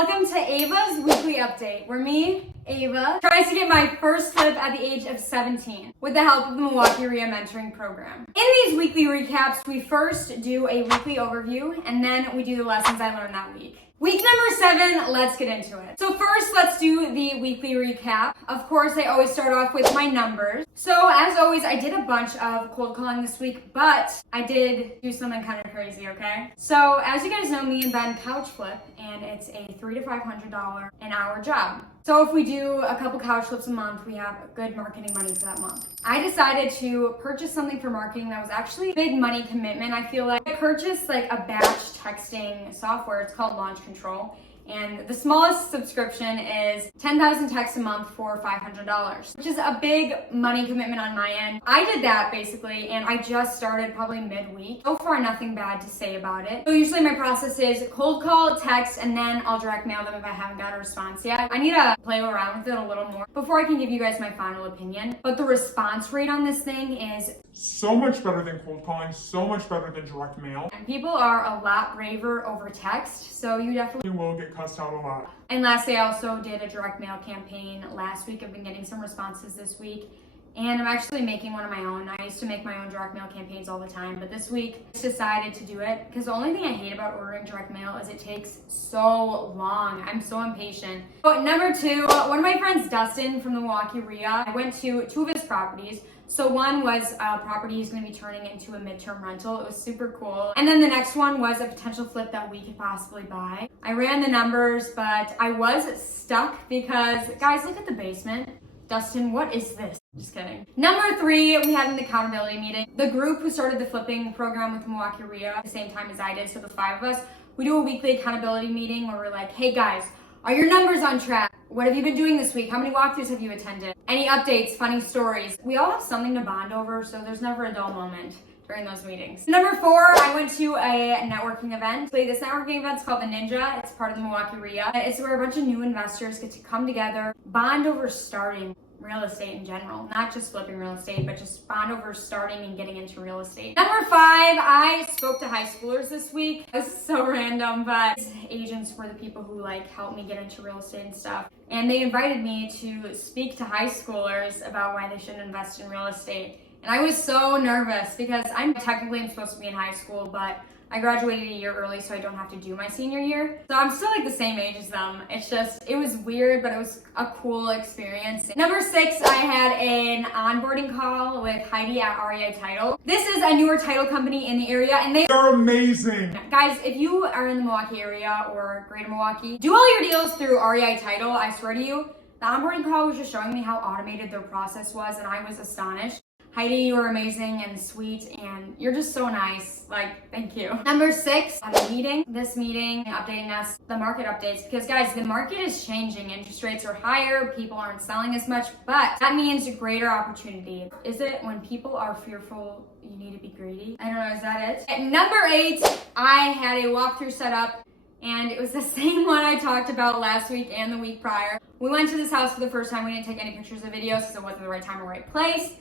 welcome to Ava's weekly update, where me, Ava, tries to get my first flip at the age of 17 with the help of the Milwaukee REIA Mentoring Program. In these weekly recaps, we first do a weekly overview, and then we do the lessons I learned that week. Week number 7, let's get into it. So first, let's do the weekly recap. Of course, I always start off with my numbers. So as always, I did a bunch of cold calling this week, but I did do something kind of crazy, okay? So as you guys know, me and Ben couch flip, and it's a $300 to $500 an hour job. So if we do a couple couch flips a month, we have good marketing money for that month. I decided to purchase something for marketing that was actually a big money commitment. I feel like I purchased like a batch texting software. It's called Launch Control. And the smallest subscription is 10,000 texts a month for $500, which is a big money commitment on my end. I did that basically, and I just started probably midweek. So far, nothing bad to say about it. So usually my process is cold call, text, and then I'll direct mail them if I haven't got a response yet. I need to play around with it a little more before I can give you guys my final opinion. But the response rate on this thing is so much better than cold calling, so much better than direct mail. And people are a lot braver over text, so you definitely will get cussed out a lot. And lastly, I also did a direct mail campaign last week. I've been getting some responses this week, and I'm actually making one of my own. I used to make my own direct mail campaigns all the time, but this week I decided to do it because the only thing I hate about ordering direct mail is it takes so long. I'm so impatient. But number 2, one of my friends, Dustin from the Milwaukee REIA, I went to 2 of his properties. So one was a property he's going to be turning into a midterm rental. It was super cool. And then the next one was a potential flip that we could possibly buy. I ran the numbers, but I was stuck because, guys, look at the basement. Dustin, what is this? Just kidding. Number 3, we had an accountability meeting. The group who started the flipping program with Milwaukee REIA at the same time as I did, so the 5 of us, we do a weekly accountability meeting where we're like, hey guys, are your numbers on track? What have you been doing this week? How many walkthroughs have you attended? Any updates, funny stories? We all have something to bond over, so there's never a dull moment during those meetings. Number 4, I went to a networking event. This networking event's called the Ninja. It's part of the Milwaukee REIA. It's where a bunch of new investors get to come together, bond over starting real estate in general, not just flipping real estate, but just bond over starting and getting into real estate. Number 5, I spoke to high schoolers this week. It was so random, but agents were the people who helped me get into real estate and stuff. And they invited me to speak to high schoolers about why they should invest in real estate. And I was so nervous because I'm supposed to be in high school, but I graduated a year early, so I don't have to do my senior year. So I'm still the same age as them. It was weird, but it was a cool experience. Number 6, I had an onboarding call with Heidi at REI Title. This is a newer title company in the area, and they are amazing. Guys, if you are in the Milwaukee area or greater Milwaukee, do all your deals through REI Title. I swear to you, the onboarding call was just showing me how automated their process was, and I was astonished. Heidi, you are amazing and sweet, and you're just so nice. Thank you. Number 6, I'm meeting. This meeting, updating us, the market updates, because guys, the market is changing. Interest rates are higher, people aren't selling as much, but that means greater opportunity. Is it when people are fearful, you need to be greedy? I don't know, is that it? At number 8, I had a walkthrough set up, and it was the same one I talked about last week and the week prior. We went to this house for the first time. We didn't take any pictures or videos because it wasn't the right time or right place.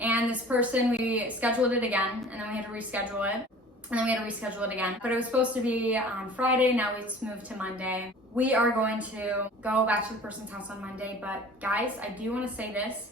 And this person, we scheduled it again, and then we had to reschedule it, and then we had to reschedule it again. But it was supposed to be on Friday, now it's moved to Monday. We are going to go back to the person's house on Monday, but guys, I do want to say this.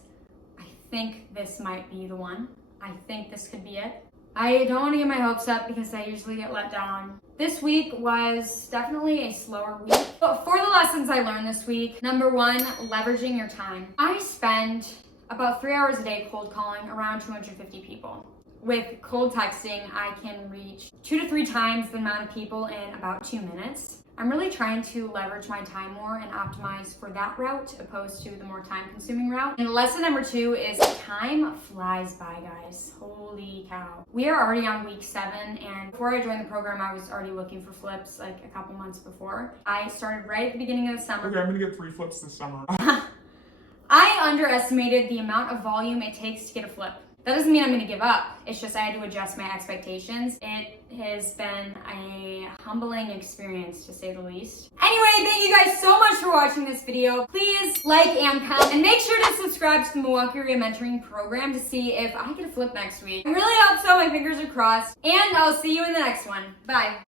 I think this might be the one. I think this could be it. I don't want to get my hopes up because I usually get let down. This week was definitely a slower week. But for the lessons I learned this week, number 1, leveraging your time. I spend about 3 hours a day cold calling around 250 people. With cold texting, I can reach 2 to 3 times the amount of people in about 2 minutes. I'm really trying to leverage my time more and optimize for that route opposed to the more time-consuming route. And lesson number 2 is time flies by, guys. Holy cow. We are already on week 7, and before I joined the program, I was already looking for flips a couple months before. I started right at the beginning of the summer. Okay, I'm gonna get 3 flips this summer. I underestimated the amount of volume it takes to get a flip. That doesn't mean I'm going to give up. It's just I had to adjust my expectations. It has been a humbling experience, to say the least. Anyway, thank you guys so much for watching this video. Please like and comment, and make sure to subscribe to the Milwaukee REIA Mentoring Program to see if I get a flip next week. I really hope so. My fingers are crossed. And I'll see you in the next one. Bye.